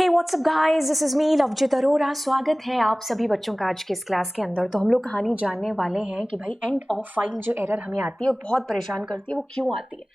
Hey WhatsApp guys, this is me Lovejit Arora. स्वागत है आप सभी बच्चों का आज के इस क्लास के अंदर। तो हम लोग कहानी जानने वाले हैं कि भाई एंड ऑफ फाइल जो एरर हमें आती है और बहुत परेशान करती है, वो क्यों आती है,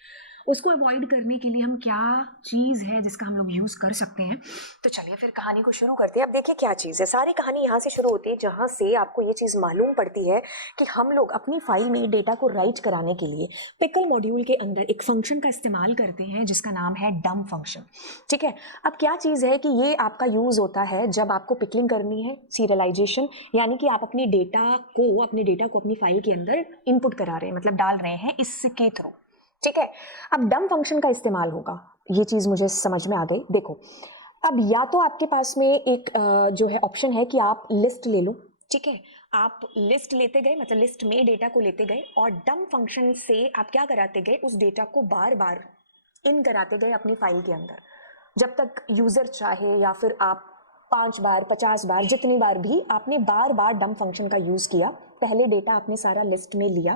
उसको अवॉइड करने के लिए हम क्या चीज़ है जिसका हम लोग यूज़ कर सकते हैं। तो चलिए फिर कहानी को शुरू करते हैं। अब देखिए क्या चीज़ है, सारी कहानी यहाँ से शुरू होती है जहाँ से आपको ये चीज़ मालूम पड़ती है कि हम लोग अपनी फाइल में डेटा को राइट कराने के लिए पिकल मॉड्यूल के अंदर एक फंक्शन का इस्तेमाल करते हैं जिसका नाम है डंप फंक्शन। ठीक है, अब क्या चीज़ है कि ये आपका यूज़ होता है जब आपको पिकलिंग करनी है, सीरियलाइजेशन, यानी कि आप अपने डेटा को अपनी फाइल के अंदर इनपुट करा रहे हैं, मतलब डाल रहे हैं इसके थ्रू। ठीक है, अब डंप फंक्शन का इस्तेमाल होगा, ये चीज़ मुझे समझ में आ गई। देखो, अब या तो आपके पास में एक जो है ऑप्शन है कि आप लिस्ट ले लो। ठीक है, आप लिस्ट लेते गए, मतलब लिस्ट में डेटा को लेते गए और डंप फंक्शन से आप क्या कराते गए, उस डेटा को बार बार इन कराते गए अपनी फाइल के अंदर, जब तक यूज़र चाहे, या फिर आप 5 बार 50 बार जितनी बार भी आपने बार बार डंप फंक्शन का यूज़ किया। पहले डेटा आपने सारा लिस्ट में लिया,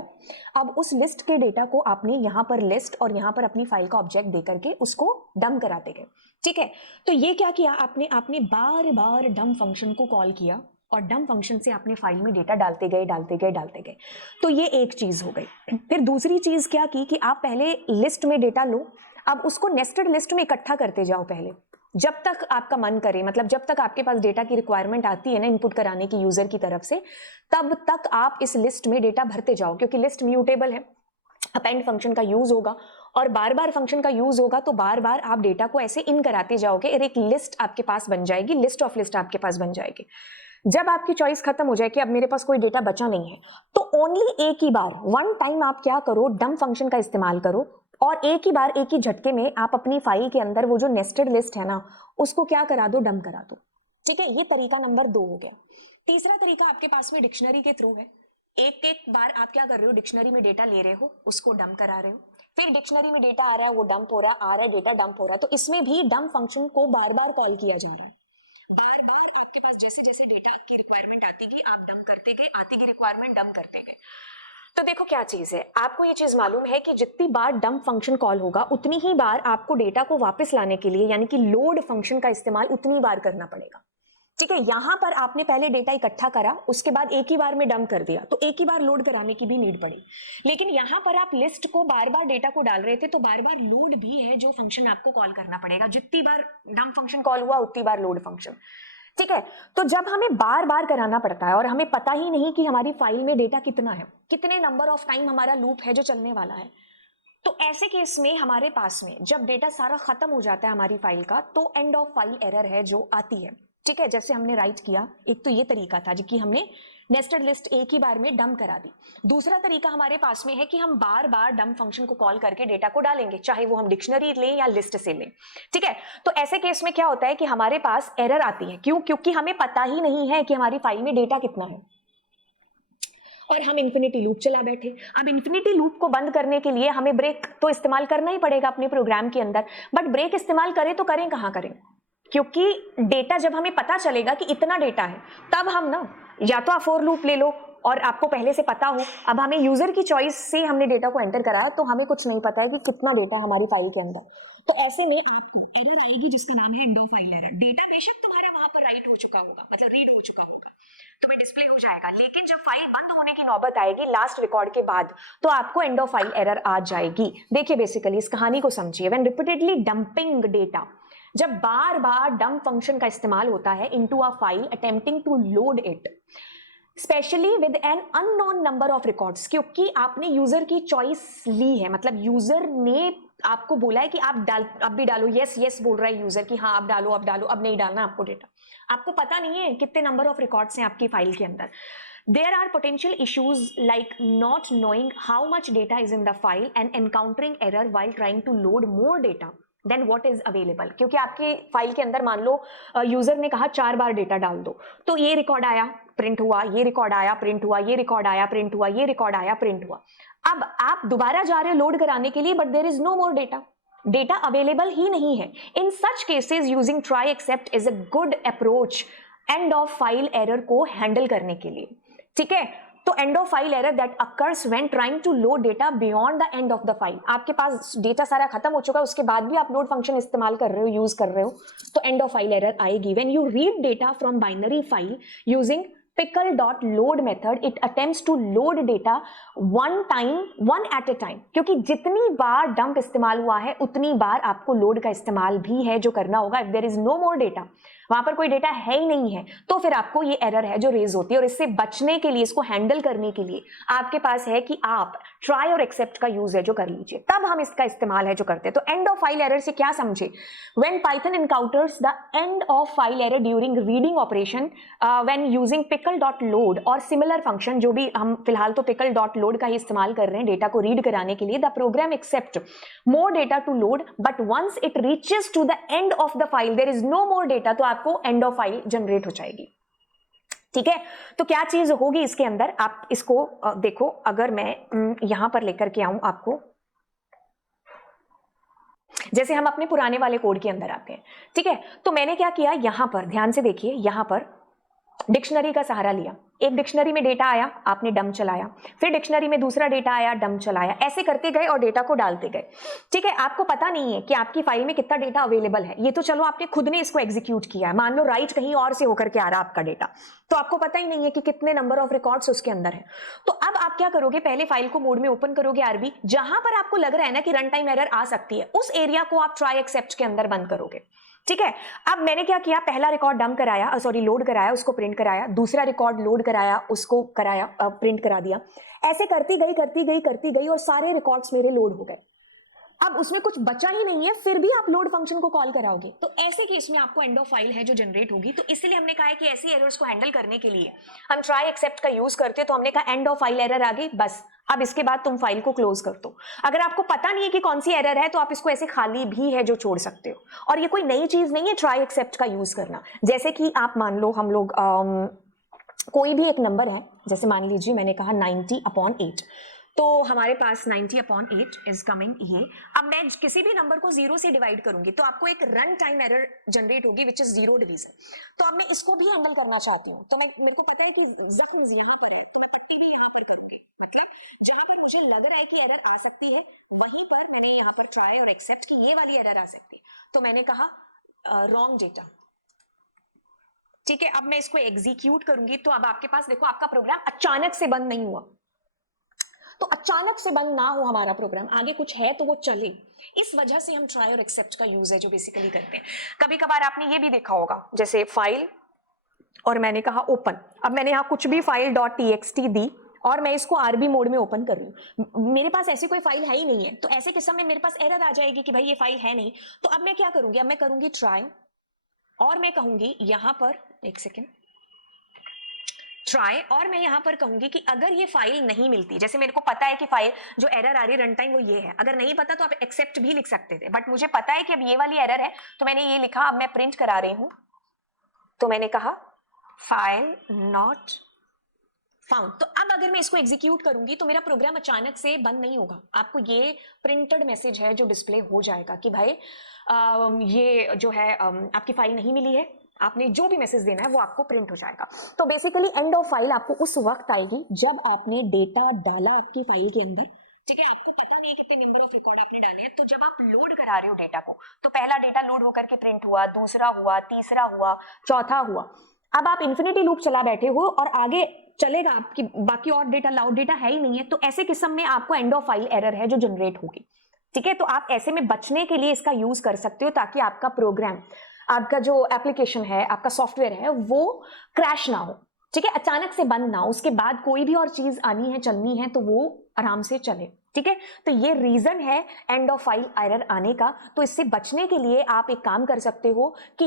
अब उस लिस्ट के डेटा को आपने यहाँ पर लिस्ट और यहाँ पर अपनी फाइल का ऑब्जेक्ट दे करके उसको डंप कराते गए। ठीक है, तो ये क्या किया आपने बार बार डंप फंक्शन को कॉल किया और डंप फंक्शन से आपने फाइल में डेटा डालते गए। तो ये एक चीज़ हो गई। फिर दूसरी चीज़ क्या की कि आप पहले लिस्ट में डेटा लो, अब उसको नेस्टेड लिस्ट में इकट्ठा करते जाओ पहले, जब तक आपका मन करे, मतलब जब तक आपके पास डेटा की रिक्वायरमेंट आती है ना इनपुट कराने की यूजर की तरफ से, तब तक आप इस लिस्ट में डेटा भरते जाओ, क्योंकि लिस्ट म्यूटेबल है। अपेंड फंक्शन का यूज होगा और बार बार फंक्शन का यूज होगा, तो बार बार आप डेटा को ऐसे इन कराते जाओगे और एक लिस्ट आपके पास बन जाएगी, लिस्ट ऑफ लिस्ट आपके पास बन जाएगी। जब आपकी चॉइस खत्म हो जाए कि अब मेरे पास कोई डेटा बचा नहीं है, तो ओनली एक ही बार, वन टाइम आप क्या करो, डंप फंक्शन का इस्तेमाल करो और एक ही बार, एक ही झटके में आप अपनी फाइल के अंदर वो जो नेस्टेड लिस्ट है ना, उसको क्या करा दो, डंप करा दो। ठीक है, ये तरीका नंबर 2 हो गया। तीसरा तरीका आपके पास में डिक्शनरी के थ्रू है। एक एक बार आप क्या कर रहे हो, डिक्शनरी में डेटा ले रहे हो, उसको डंप करा रहे हो, फिर डिक्शनरी में डेटा आ रहा है, वो डंप हो रहा, आ रहा है डेटा, डंप हो रहा है। तो इसमें भी डंप फंक्शन को बार बार कॉल किया जा रहा है। बार बार आपके पास जैसे जैसे डेटा की रिक्वायरमेंट आती गई, आप डंप करते गए, आती गई रिक्वायरमेंट, डंप करते गए। तो देखो क्या चीज है, आपको ये चीज मालूम है कि जितनी बार डंप फंक्शन कॉल होगा उतनी ही बार आपको डेटा को वापस लाने के लिए, यानी कि लोड फंक्शन का इस्तेमाल उतनी बार करना पड़ेगा। ठीक है, यहां पर आपने पहले डेटा इकट्ठा करा, उसके बाद एक ही बार में डंप कर दिया, तो एक ही बार लोड कराने की भी नीड पड़ी। लेकिन यहां पर आप लिस्ट को बार बार डेटा को डाल रहे थे, तो बार बार लोड भी है जो फंक्शन आपको कॉल करना पड़ेगा। जितनी बार डंप फंक्शन कॉल हुआ उतनी बार लोड फंक्शन। ठीक है, तो जब हमें बार बार कराना पड़ता है और हमें पता ही नहीं कि हमारी फाइल में डेटा कितना है, कितने नंबर ऑफ टाइम हमारा लूप है जो चलने वाला है, तो ऐसे केस में हमारे पास में जब डेटा सारा खत्म हो जाता है हमारी फाइल का, तो एंड ऑफ फाइल एरर है जो आती है। ठीक है, जैसे हमने राइट किया, एक तो ये तरीका था कि हमने नेस्टेड लिस्ट एक ही बार में डंप करा दी। दूसरा तरीका हमारे पास में है कि हम बार बार डंप फंक्शन को कॉल करके डेटा को डालेंगे, चाहे वो हम डिक्शनरी लें या लिस्ट से लें। ठीक है, तो ऐसे केस में क्या होता है कि हमारे पास एरर आती है। क्यों? क्योंकि हमें पता ही नहीं है कि हमारी फाइल में डेटा कितना है और हम इन्फिनिटी लूप चला बैठे। अब इन्फिनिटी लूप को बंद करने के लिए हमें ब्रेक तो इस्तेमाल करना ही पड़ेगा अपने प्रोग्राम के अंदर, बट ब्रेक इस्तेमाल करें तो करें कहां करें, क्योंकि डेटा जब हमें पता चलेगा कि इतना डेटा है, तब हम ना, या तो आप फॉर लूप ले लो और आपको पहले से पता हो। अब हमें यूजर की चॉइस से हमने डेटा को एंटर करा, तो हमें कुछ नहीं पता कि कितना डेटा हमारी फाइल के अंदर, तो ऐसे में आपको एरर आएगी जिसका नाम है and of file error. Data बेशक तुम्हारा वहां पर राइट हो चुका होगा, मतलब रीड हो चुका होगा, तुम्हें डिस्प्ले हो जाएगा, लेकिन जब फाइल बंद होने की नौबत आएगी लास्ट रिकॉर्ड के बाद, तो आपको एंड ऑफ फाइल एरर आ जाएगी। देखिए बेसिकली इस कहानी को समझिए। व्हेन रिपीटेडली डंपिंग डेटा, जब बार बार डंप फंक्शन का इस्तेमाल होता है into a file attempting to load it, specially with an unknown number of records, क्योंकि आपने यूजर की चॉइस ली है, मतलब यूजर ने आपको बोला है कि आप भी डालो, यस यस बोल रहा है यूजर कि हाँ आप डालो, अब नहीं डालना आपको डेटा। आपको पता नहीं है कितने नंबर ऑफ रिकॉर्ड्स हैं आपकी फाइल के अंदर। There are potential issues like not knowing how much data is in the file and encountering error while trying to load more data than what is available। क्योंकि आपके file के अंदर मान लो user ने कहा 4 बार डेटा डाल दो, तो ये रिकॉर्ड आया प्रिंट हुआ, ये रिकॉर्ड आया प्रिंट हुआ, ये रिकॉर्ड आया प्रिंट हुआ, ये रिकॉर्ड आया प्रिंट हुआ। अब आप दोबारा जा रहे हो लोड कराने के लिए, but there is no more data, data available ही नहीं है। In such cases using try except is a good approach end of file error को हैंडल करने के लिए। ठीक है, तो end of file error that occurs when trying to load data beyond the end of the file. आपके पास data सारा खत्म हो चुका है, उसके बाद भी आप लोड फंक्शन इस्तेमाल कर रहे हो, यूज कर रहे हो, तो एंड ऑफ फाइल एरर आएगी। When you read data from binary file using pickle.load method, it attempts to load data one at a time, क्योंकि जितनी बार डंप इस्तेमाल हुआ है उतनी बार आपको लोड का इस्तेमाल भी है जो करना होगा। If there is no more data, वहां पर कोई डेटा है ही नहीं है, तो फिर आपको ये एरर है जो रेज होती है। और इससे बचने के लिए, इसको हैंडल करने के लिए आपके पास है कि आप ट्राई और एक्सेप्ट का यूज है जो कर लीजिए, तब हम इसका इस्तेमाल है जो करते हैं। तो एंड ऑफ फाइल एरर से क्या समझे? When Python encounters the end of file error during reading operation when using pickle.load और सिमिलर फंक्शन, जो भी हम फिलहाल तो pickle.load का ही इस्तेमाल कर रहे हैं डेटा को रीड कराने के लिए, the program accept more data to load but once it reaches to the end of the file there is no more data, तो आपको एंड ऑफ फाइल जनरेट हो जाएगी। ठीक है, तो क्या चीज होगी इसके अंदर, आप इसको देखो। अगर मैं यहां पर लेकर के आऊं आपको, जैसे हम अपने पुराने वाले कोड के अंदर आते हैं, ठीक है, तो मैंने क्या किया, यहां पर ध्यान से देखिए, यहां पर डिक्शनरी का सहारा लिया। एक डिक्शनरी में डेटा आया, आपने डंप चलाया, फिर डिक्शनरी में दूसरा डेटा आया, डंप चलाया, ऐसे करते गए और डेटा को डालते गए। ठीक है, आपको पता नहीं है कि आपकी फाइल में कितना डेटा अवेलेबल है, ये तो चलो आपने खुद ने इसको एग्जीक्यूट किया है। मान लो राइट कहीं और से होकर के आ रहा आपका डेटा, तो आपको पता ही नहीं है कि कितने नंबर ऑफ रिकॉर्ड्स उसके अंदर है। तो अब आप क्या करोगे, पहले फाइल को मोड में ओपन करोगे आरबी, जहां पर आपको लग रहा है ना कि रन टाइम एरर आ सकती है, उस एरिया को आप ट्राई एक्सेप्ट के अंदर बंद करोगे। ठीक है, अब मैंने क्या किया, पहला रिकॉर्ड डंप कराया, सॉरी लोड कराया, उसको प्रिंट कराया, दूसरा रिकॉर्ड लोड कराया, उसको कराया, प्रिंट करा दिया। ऐसे करती गई और सारे रिकॉर्ड्स मेरे लोड हो गए। अब उसमें कुछ बचा ही नहीं है, फिर भी आप लोड फंक्शन को कॉल कराओगे, तो ऐसे केस में आपको एंड ऑफ फाइल है जो जनरेट होगी। तो इसलिए हमने कहा है कि ऐसी एरर्स को हैंडल करने के लिए हम ट्राई एक्सेप्ट का यूज करते हैं। तो हमने कहा एंड ऑफ फाइल एरर आ गई, बस अब इसके बाद तुम फाइल को क्लोज कर दो। अगर आपको पता नहीं है कि कौन सी एरर है, तो आप इसको ऐसे खाली भी है जो छोड़ सकते हो। और ये कोई नई चीज नहीं है ट्राई एक्सेप्ट का यूज करना। जैसे कि आप मान लो, हम लोग कोई भी एक नंबर है, जैसे मान लीजिए मैंने कहा 90/8, तो हमारे पास 90/8 इज कमिंग ये। अब मैं किसी भी नंबर को 0 से डिवाइड करूंगी तो आपको एक रन टाइम एरर जनरेट होगी विच इज 0 डिवीजन। तो अब मैं इसको भी हैंडल करना चाहती हूँ, तो मेरे को पता है कि जख्म यहाँ पर है, मतलब जहां पर मुझे लग रहा है कि एरर आ सकती है, वहीं पर मैंने यहाँ पर ट्राई और एक्सेप्ट की ये वाली एरर आ सकती है, तो मैंने कहा रॉन्ग डेटा। ठीक है, अब मैं इसको एग्जीक्यूट करूंगी, तो अब आपके पास देखो, आपका प्रोग्राम अचानक से बंद नहीं हुआ। तो अचानक से बंद ना हो हमारा प्रोग्राम, आगे कुछ है तो वो चले। इस वजह से हम ट्राई और एक्सेप्ट का यूज है जो बेसिकली करते हैं। कभी कभार आपने ये भी देखा होगा, जैसे फाइल और मैंने कहा ओपन, अब मैंने यहाँ कुछ भी फाइल .txt दी और मैं इसको आरबी मोड में ओपन कर रही हूँ, मेरे पास ऐसी कोई फाइल है ही नहीं है, तो ऐसे किस्म में मेरे पास एरर आ जाएगी कि भाई ये फाइल है नहीं। तो अब मैं क्या करूंगी, अब मैं करूंगी ट्राई और मैं कहूंगी यहां पर, एक सेकेंड, ट्राई और मैं यहां पर कहूंगी कि अगर ये फाइल नहीं मिलती, जैसे मेरे को पता है कि फाइल जो एरर आ रही है रन टाइम वो ये है, अगर नहीं पता तो आप एक्सेप्ट भी लिख सकते थे, बट मुझे पता है कि अब ये वाली एरर है, तो मैंने ये लिखा। अब मैं प्रिंट करा रही हूं, तो मैंने कहा फाइल नॉट फाउंड। तो अब अगर मैं इसको एग्जीक्यूट करूंगी तो मेरा प्रोग्राम अचानक से बंद नहीं होगा, आपको ये प्रिंटेड मैसेज है जो डिस्प्ले हो जाएगा कि भाई ये जो है आपकी फाइल नहीं मिली है, आपने जो भी मैसेज देना है वो आपको प्रिंट हो जाएगा। तो बेसिकली एंड ऑफ फाइल आपको उस वक्त आएगी जब आपने डेटा डाला आपकी फाइल के अंदर, ठीक है, आपको पता नहीं कितने नंबर ऑफ रिकॉर्ड आपने डाले हैं, तो जब आप लोड करा रहे हो डेटा को, तो पहला डेटा लोड होकर के प्रिंट हुआ, दूसरा हुआ, तीसरा हुआ, चौथा हुआ, अब आप इन्फिनिटी लूप चला बैठे हो और आगे चलेगा आपकी, बाकी और डेटा लाउड डेटा है ही नहीं है, तो ऐसे किस्म में आपको एंड ऑफ फाइल एरर है जो जनरेट होगी। ठीक है, तो आप ऐसे में बचने के लिए इसका यूज कर सकते हो ताकि आपका प्रोग्राम, आपका जो एप्लीकेशन है, आपका सॉफ्टवेयर है, वो क्रैश ना हो। ठीक है, अचानक से बंद ना हो, उसके बाद कोई भी और चीज आनी है, चलनी है, तो वो आराम से चले। ठीक है, तो ये रीजन है एंड ऑफ फाइल एरर आने का। तो इससे बचने के लिए आप एक काम कर सकते हो कि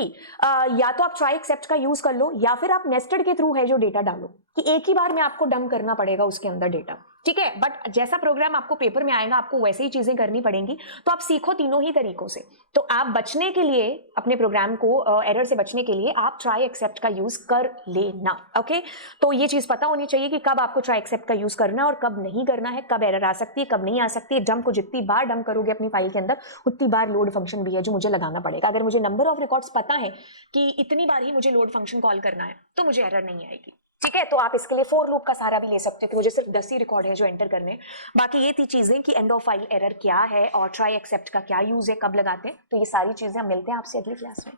या तो आप ट्राई एक्सेप्ट का यूज कर लो, या फिर आप नेस्टेड के थ्रू है जो डेटा डालो, कि एक ही बार में आपको डंप करना पड़ेगा उसके अंदर डेटा। ठीक है, बट जैसा प्रोग्राम आपको पेपर में आएगा आपको वैसे ही चीजें करनी पड़ेंगी, तो आप सीखो तीनों ही तरीकों से। तो आप बचने के लिए, अपने प्रोग्राम को एरर से बचने के लिए आप ट्राई एक्सेप्ट का यूज कर लेना। ओके, तो ये चीज पता होनी चाहिए कि कब आपको ट्राई एक्सेप्ट का यूज करना है और कब नहीं करना है, कब एरर आ सकती है, कब नहीं आ सकती है। डंप को जितनी बार डंप करोगे अपनी फाइल के अंदर, उतनी बार लोड फंक्शन भी है जो मुझे लगाना पड़ेगा। अगर मुझे नंबर ऑफ रिकॉर्ड्स पता है कि इतनी बार ही मुझे लोड फंक्शन कॉल करना है, तो मुझे एरर नहीं आएगी। ठीक है। ठीक है, तो आप इसके लिए फॉर लूप का सहारा भी ले सकते हो कि मुझे सिर्फ 10 ही रिकॉर्ड है जो एंटर करने हैं। बाकी ये थी चीजें कि एंड ऑफ फाइल एरर क्या है और ट्राई एक्सेप्ट का क्या यूज है, कब लगाते हैं। तो ये सारी चीजें हम मिलते हैं आपसे अगली क्लास में।